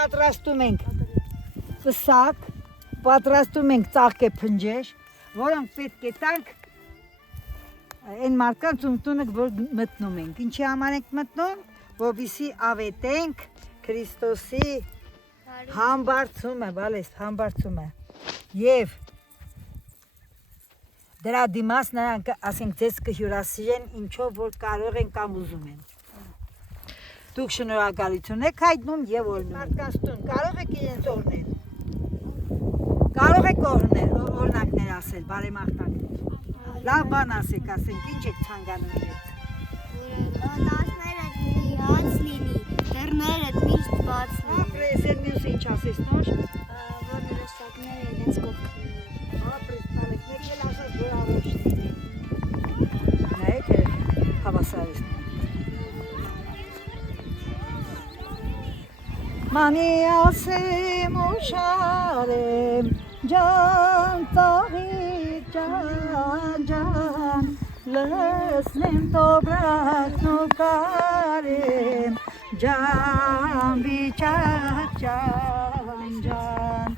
պատրաստում ենք պսակ, պատրաստում ենք ծաղկե փնջեր, որոնք պետք է տանք այն մարդկանց ում որ մտնում ենք։ Ինչի համար ենք մտնում, որպեսզի ավետենք Քրիստոսի համբարձումը, բալես, համբարձումը։ Եվ դրա դիմաց նրանք ասենք ձեզ կհյուրասիրեն ինչով որ կարող են կամ ուզում են։ Դուք շնորհակալություն եք հայտնում եւ օրհնում։ Մարդկանց տուն կարող եք իրենց օրհնել։ Կարող եք օրհնակներ ասել, բարեմաղթանքներ։ Լավ բան ասեք, ասենք ինչ եք ցանկանում իրենց։ Տասներդ մի հաց լինի, դռներդ միշտ բաց լինի։ Ապրես են մյուսը ինչ ասես նոր։ Որ նրստակները իրենց կողքին լինի։ Ապրես տալեք, մեկ էլ ասած որ առոշ լինի։ Նայեք հավասարես։ Մանի ասեմ ու շարեմ, ջան ծաղիկ ջան, լսնեմ տոբրակն ու կարեմ, ջան վիճակ ջան,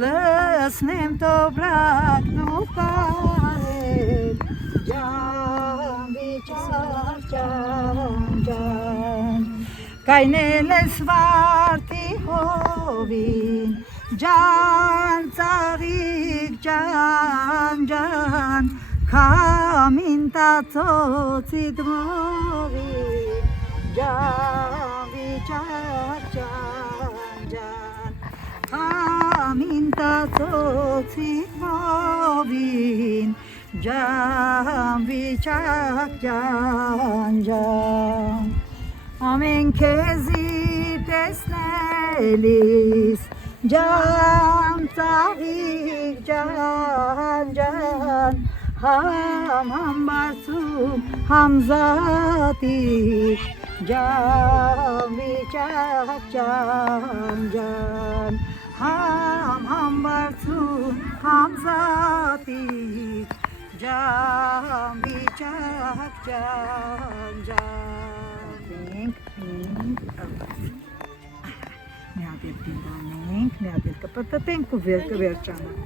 լսնեմ տոբրակն ու կարեմ, ջան վիճակ ջան, կայնել ես վարդի հովին, ջան ծաղիկ ջան, քամին տածոցի դմովին, ջան վիճակ ջան, քամին տածոցի դմովին, ջան վիճակ ջան, ամեն քեզի տեսնելիս, ջան ծաղիկ ջան, համբարձում համզատիկ, ջան վիճակ ջան, համբարձում համզատիկ, ջան վիճակ ջան, մի հատ էլ դինանենք, մի հատ էլ կպտտենք ու վերջանանք։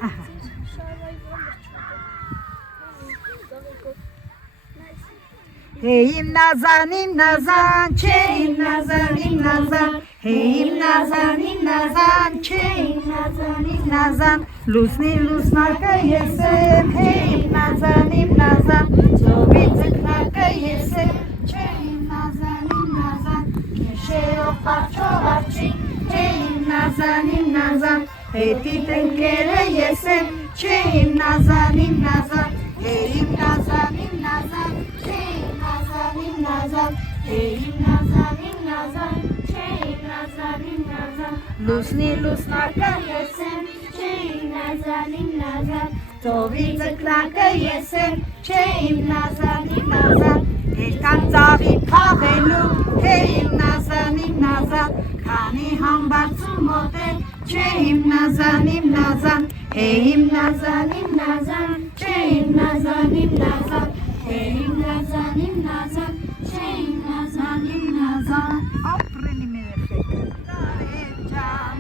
Hey im nazan, che im nazan, hey im nazan, che im nazan, lusna ka yesem, hey im nazan, zovitzik ka yesem, che im nazan, kesheo parchovarchi, che im nazan, hey titen kere yesem, che im nazan, hey im nazan, che im nazan, lusna ka yesem, che im nazan, tovitzik ka yesem, che im nazan, Elkan ծաղի փաղելու, hey im nazan, քանի համբարձում մոտել, չէ im nazan, hey im nazan, չէ im nazan, hey im nazan, չէ im nazan, ապրելի մերեխեք, ջան,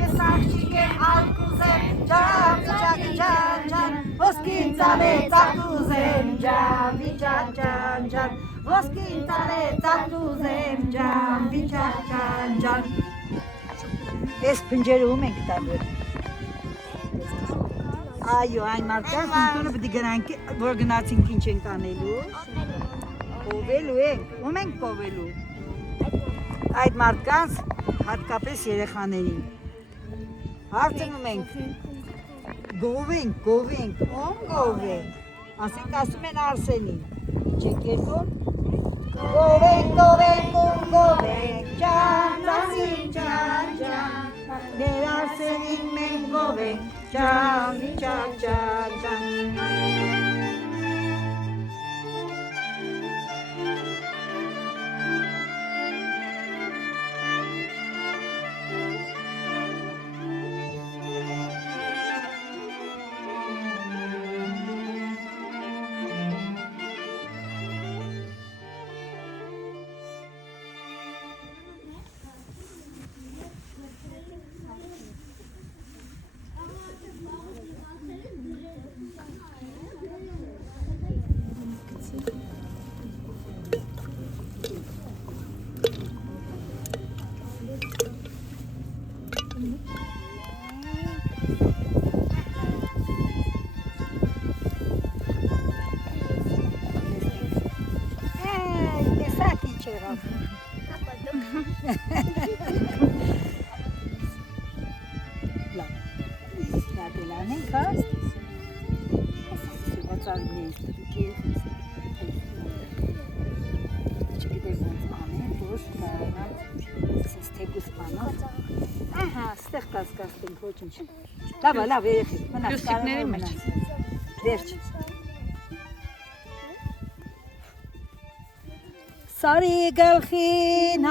ես աղջիկ եմ ալկուզեմ, ջան, ոսկին ծալե ծաղտուզեմ, ջան, ոսկին ծալե ծաղտուզեմ, ջան, Ես փնջերը ում ենք տալու։ Այո, այն մարդկանց ինքնուրույն պետք է գրանք, որ գնացինք ինչ ենք անելու։ Կովելու ենք, ում ենք կովելու։ Այդ մարդկանց հատկապես երեխաներին։ Հարցնում ենք, գովենք, ում գովենք։ Ասենք ասում են Արսենին։ Ինչ եք երկում։ Գովենք, ում գովենք, ջան, Ներ Արսենին մենք գովենք, ջան, լավ։ Դատելան ենք, հա։ Սիվացարն է ստրուկի։ Չգիտեմ ոնց անեմ, որ կարողանամ ստեգուս բանալ։ Ահա, ստեղ կասկածենք ոչինչ։ Լավ, երեխեք, մնաց, Լյուստիկների մեջ։ Վերջ։ Սարի գլխին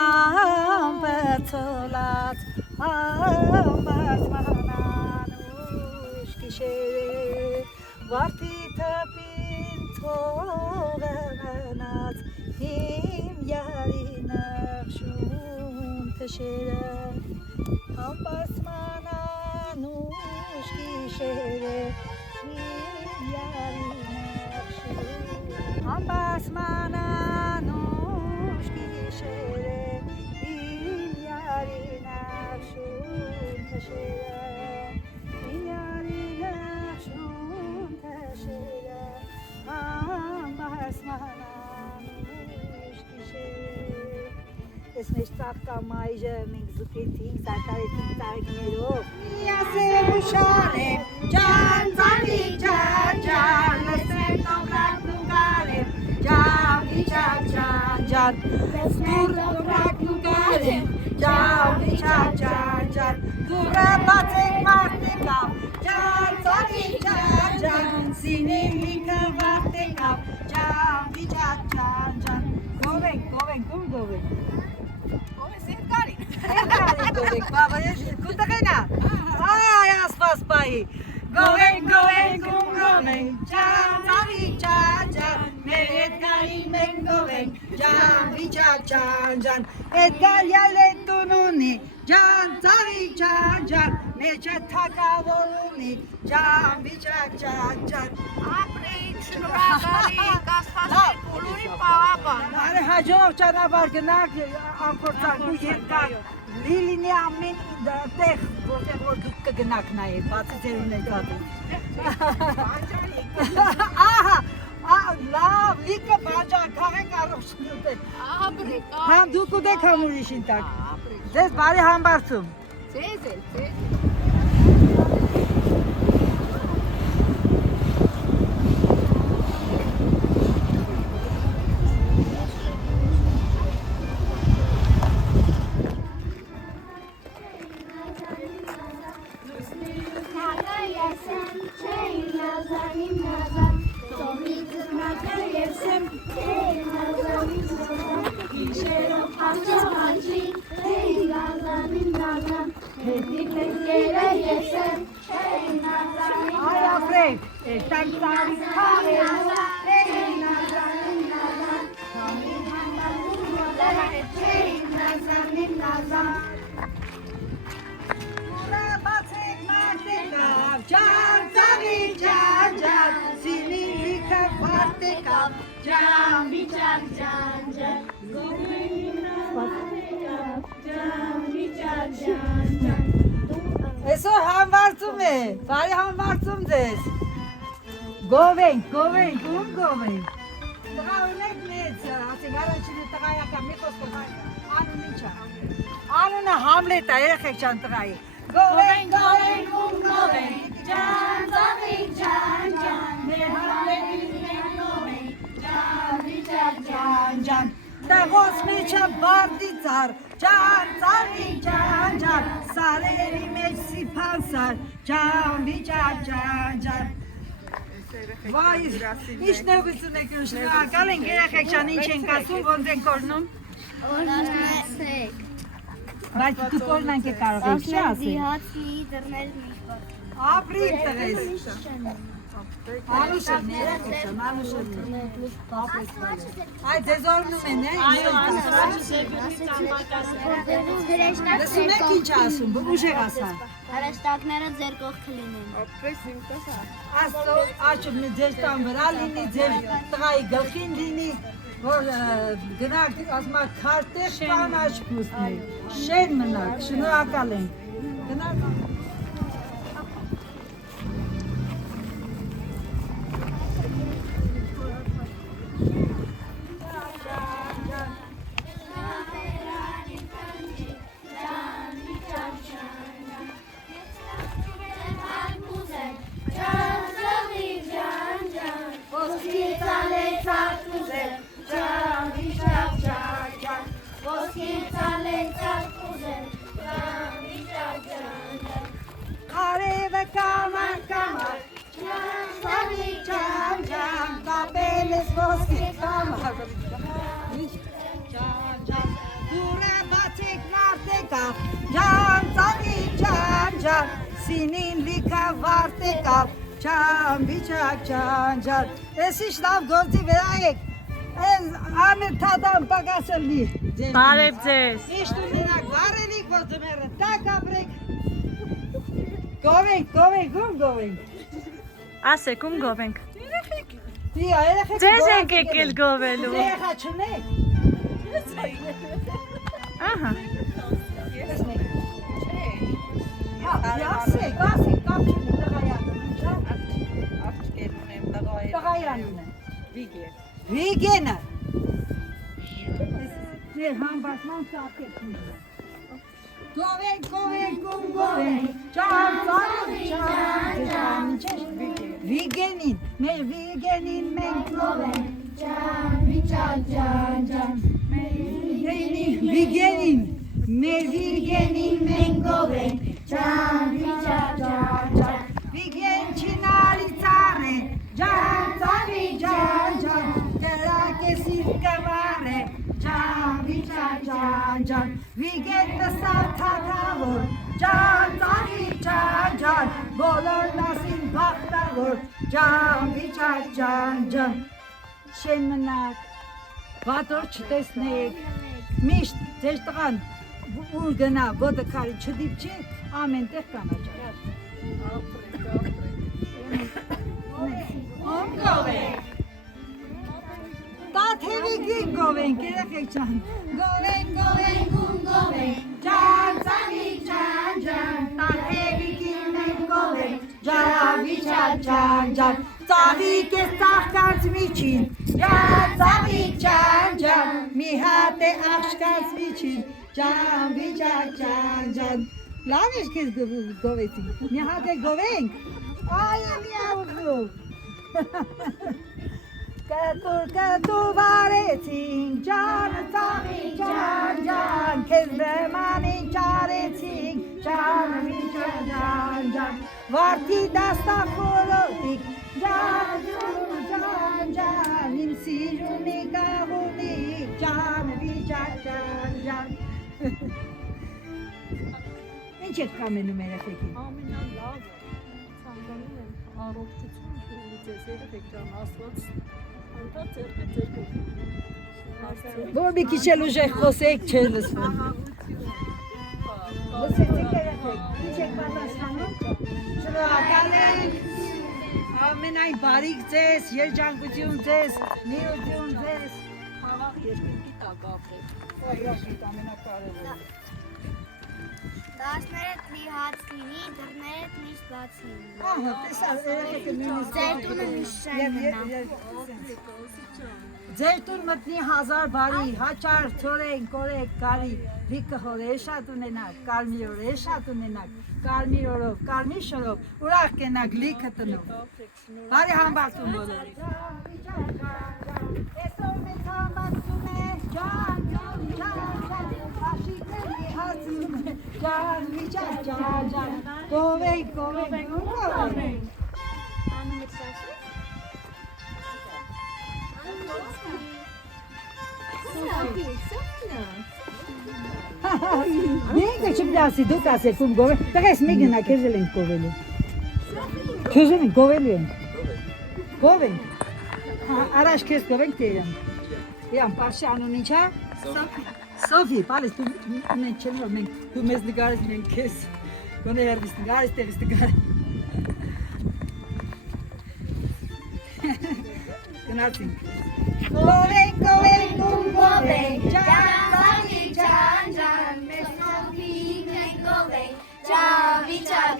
ամբացոլած ամբարձմանան ուշ գիշերը վարտի թպին թողնած իմ յարի նախշում թշերը ամբարձմանան ուշ գիշերը իմ յարի նախշում ամբարձմանան Ես մեջ ծաղկամ այժմ ենք զուկեցինք, սարկարեցինք ծաղիկներով Միասև ու շարեմ, ջան, ծաղիկ, ջան, լսեմ տոմրակն ու գարեմ Ջան, վիճակ, ջան, դուր տոմրակն ու գարեմ Ջան, վիճակ, ջան, դուրը բացեք մարդեկավ Ջան, ծաղիկ, ջան, սինիմ լիքը վարտեկավ Ջան, վիճակ, ջան, գովենք, ում գովենք Գովենք, բաբա, ես կուտղենա, այ ասպաս պայի Գովենք, ում գովենք, ջան, ծավիկ, ջան, մեր էդգարի մենք գովենք Ջան, վիճակ, ջան, էդգար յալետ տուն ունի Ջան, ծավիկ, ջան, մեջը թակավոր ունի Ջան, վիճակ, ջան Ապրիկ, շնորհակալիկ, աստվածային բոլորի պաղապան Արե հաջող ճանապարհ գնանք, անկործանքու երկար Լիլինի ամեն տեղ, որտեղ որ դուք կգնաք նայել, բացի ձեր ունեցածը Ահա, լավ, լիքը բանջան, քաղեք առողջն ուտեք Ապրիկ, Համ դուք ուտեք համ ուրիշին տակ Ձեզ բարի համբարձում ձեզ էլ Այ ապրեք, տանք տարի քարել Բացեք մարդեկավ, ջան, ծավիկ, ջան, սինի լիքը վարտեկավ, ջան, վիճակ, ջան Այսօր համվարձում է, բարի համվարձում ձեզ Գովենք, ում գովենք Տղա ունեք մեծ, ասենք առաջինը տղայական, մի խոսքը անուն ինչա Անունը Համլետ է, երեխեք ջան տղայի Գովենք, ում գովենք, ջան, ծաղիկ, ջան, մեր Համլետին մենք գովենք, ջան, վիճակ, ջան Տեղոց մեջը բարդի ծար, ջան, ծաղիկ, ջան Սարերի մեջ սիպան սար, ջան, վիճակ, ջան Վայ, ինչ նեղություն եք շնորհակալ ենք երեխեք ջան, ինչ ենք ասում, ոնց ենք օրնում Օրնացեք Բայց դուք օրնանք է կարող եք չի ասել Դիհացի դռներ միշտ Ապրիկ տղես Անուշերն երեխեք ջան, անուշերն Այ ձեզ օրնում են, Լսում եք ինչ ասում, ուժ եք ասա Հրեշտակները ձեր կողքը լինեն Աստո աչում ձեր տան վրա լինի, ձեր տղայի գլխին լինի որ գնաք ասմա քարտեղ տան աչքուսնի շեն մնաք, շնորհակալ ենք գնաք Ջանը կամար կամար Սանի ջան ջան կապել ես ոսկի կամար Ջան ջան դուրը բացեք մարտեկավ Ջան ծանի ջան ջան Սինին լիքա վարտեկավ Ջան վիճակ ջան ջան Ես իշ լավ գործի վրա եք Ամեր թադան պագասելի Բարև ձեզ Իշտ ունենակ վարելիք որ ձմերը տակ ապրեք Գովենք, գովենք Ասեք ում գովենք Դիա, երեխեք Ձեզ ենք եկել գովելու Երեխա չունեք Ահա Ասեք, կապ չունի տղայանը Տղայան ունեմ Վիգենը Ձեր համբասման սակեք Գովենք, Ջան, Վիգենին, մեր Վիգենին մենք գովենք Վիգենին, մեր Վիգենին մենք գովենք Վիգեն չինալի ծար է Ջան, ծարի, ջան, կրակ է սիրտ կմար է Ջան, ջան, Վիգեն տսավ թակավոր Ջան, ծարի, ջան, բոլորն ասին բախտավոր Ջան, շեն մնակ, վատոր չտեսնեք Միշտ ձեր տղան ուր գնա ոտը քարի չդիպչի ամեն տեղ կանաչար Ում գովենք Տաթևիկին գովենք, երեխեք ջան Գովենք, ում գովենք Ջան, ծանի, ջան Տաթևիկին մենք գովենք Ջան Ծավիկ ես ծաղկած միջին Ջան, ծավիկ, ջան Մի հատ է աղշկած միջին Ջան Լավ ես կեզ գովեցին Մի հատ է գովենք Այ մի աղուղ Կտուր վարեցինք Ջան, ծավիկ, ջան Կեզ բեմանին ճարեցինք Ջան Վարդի դաստան խորոտիկ Ջան, իմ սիրունի կաղունիկ Ջան Ինչ եք կամենում երեխեքին Ամենան լավը Ցանկանում եմ առողջություն թույլի ձեզ երեխեք ջան Աստված անդա ձերքը Որ մի քիչ էլ ուժեղ խոսեք չէ լսվում Լսեցեք երեխեք, ինչ եք պատասխանում Շնորհակալ ենք Ամենայն բարիք ձեզ, երջանկություն ձեզ, միություն ձեզ Խաղաղ երկնքի տակ ապրել Այրաշիտ ամենակարևորը Դասներդ մի հաց լինի, դռներդ միշտ բաց լինի Ահա, տեսար, երեխեքը նույնիսկ Ձեր տունը միշտ շեն մնա Ձեր տուն մտնի 1000 բարի, հաճար, ցորեն, կորեք, կարի Լիքը հորեր շատ ունենակ, կարմիր օրեր շատ ունենակ Կարմիր օրով, կարմիր շորով, ուրախ կենակ լիքը տնով Բարի համբարձում բոլորի Այսօր մեծ համբարձում է, ջան, Աշիկների հացում է, ջան, Գովենք, Նենգը չպլասի, դուք ասեք ում գովենք, տղես մի գնա, քեզ էլ ենք գովելու Քեզ էլ ենք գովելու ենք Գովենք Առաջ քեզ գովենք տերեմ Իամ, պարշի անուն ինչա? Սոֆի, պալես, դու մենք չեմ որ մենք դու մեզ նգարես մենք քեզ Գոնե հերվիս նգարես, տևիս նգարես Գնացինք Գովենք, ում գովենք Ջան, Մեզ Սոֆի մենք գովենք Ջավիճակ,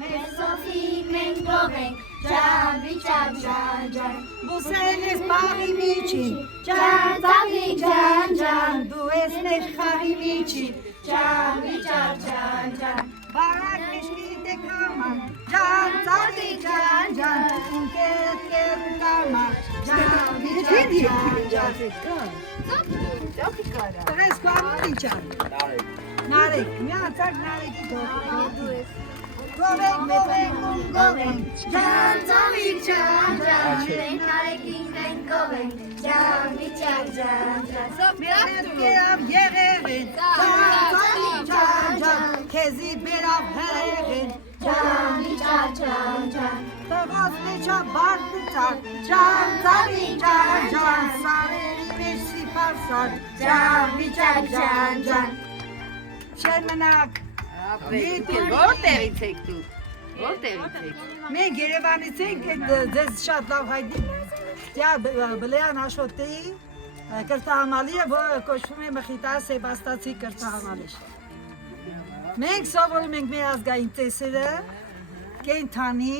Մեզ Սոֆի մենք գովենք Ջավիճակ, Բուսել ես բաղի միջին Ջան, Դու ես մեր խաղի միջին Ջավիճակ, Բարակ միշկիտ է կամար Ջան, Ինքերդ կերու կամար Տղես կամար ինչան Նարեկ, մի անցակ նարեկի գով Ջան ծավիկ ջան ջան մենք արեքին մենք գովենք ջան վիճակ ջան ջան Մերկերավ եղեղեն Ջան Քեզի բերավ հեղեղեն ջան վիճակ ջան ջան Տղաս մեջա բարտուծար Ջան ծավի ջան Սարերի մեջ սիպարսար ջան վիճակ ջան ջան Չեն մնակ Որտեղից եք դուք։ Որտեղից եք։ Մենք Երևանից ենք ձեզ շատ լավ հայտնի Տյա բլեան աշոտեի կրտահամալիը, որը կոչվում է Մխիտա Սեբաստացի կրտահամալի Մենք սովորում ենք մեր ազգային ծեսերը Կենթանի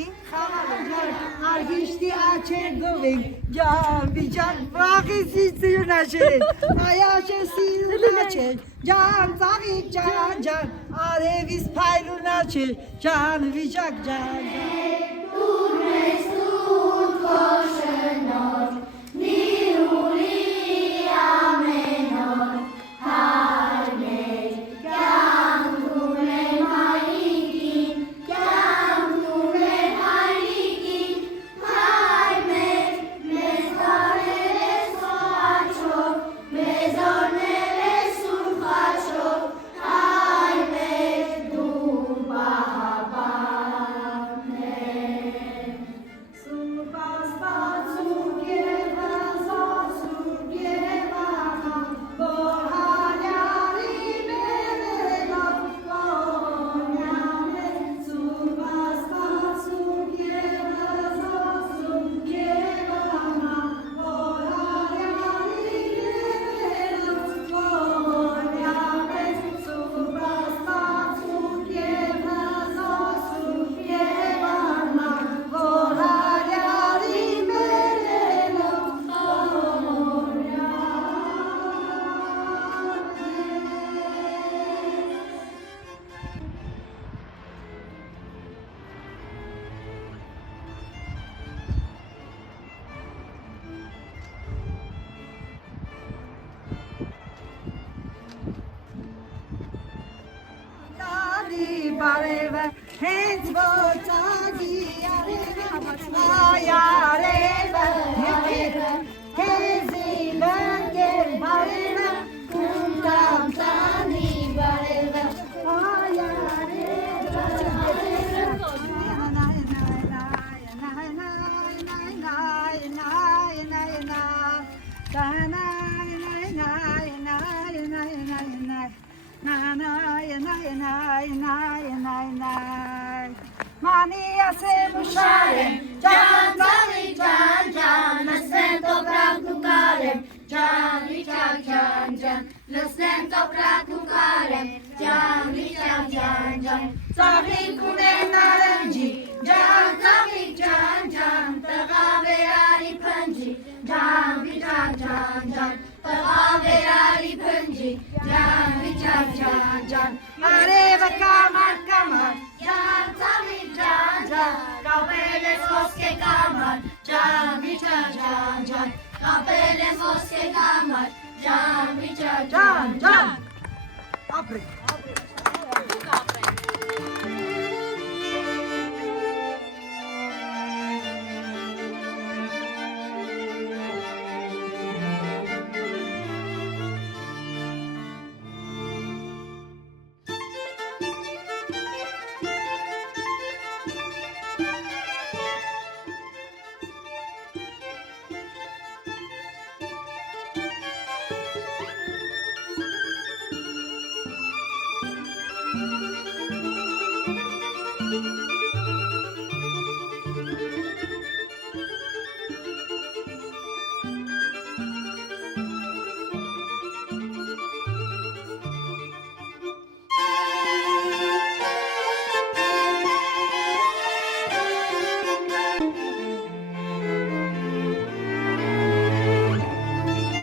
Արգիշտի աչեր գովենք Ջան վիճակ վաղիսի սիրուն աշեր Այ աշեր սիրուն աշեր Ջան ծաղիկ ջան ջան Արևիս փայլուն աշեր Ջան վիճակ ջան Դուր մեզ դուր կոշնոր Նիրուլի ամենոր Հայ մեր կյանք ուներ հայրիկին Կյանք ուներ հայրիկին Հայ մեր մեզ դարել է սոաչով Մեզ օրնել է սուրբ խաչով Հայ մեր դու բահապան Սուրբ աստված սուրբ և հզոր սուրբ և աղան Որ հարյարի բերելով կողմյան է Սուրբ աստված սուրբ և հզոր սուրբ և աղան Որ հարյարի բերելով կողմյան է Սուրբ աստված սուրբ և հզոր սուրբ և աղան Որ հարյարի բերելով Յարի բարևը հենց ոցագի արևը Այ արևը Քեզի բանկեր բարևը Կունտամ տանի բարևը Այ Mani asem sharem Ջան ծավի ջան ջան լսեմ տոպրակն ու կարեմ Ջան վիճակ ջան ջան լսեմ տոպրակն ու կարեմ Ջան վիճակ ջան ջան Ծաղիկ ունեն նարնջի Ջան ծավի ջան ջան տղա վերարի փնջի Ջան վիճակ ջան ջան տղա վերարի փնջի Ջան վիճակ ջան ջան Արևը կամար կամար Ջան ծավի ջան ջան կապել ես ոսկե կամար Ջան վիճակ ջան ջան կապել ես ոսկե կամար Ջան վիճակ Ջան ջան ապրի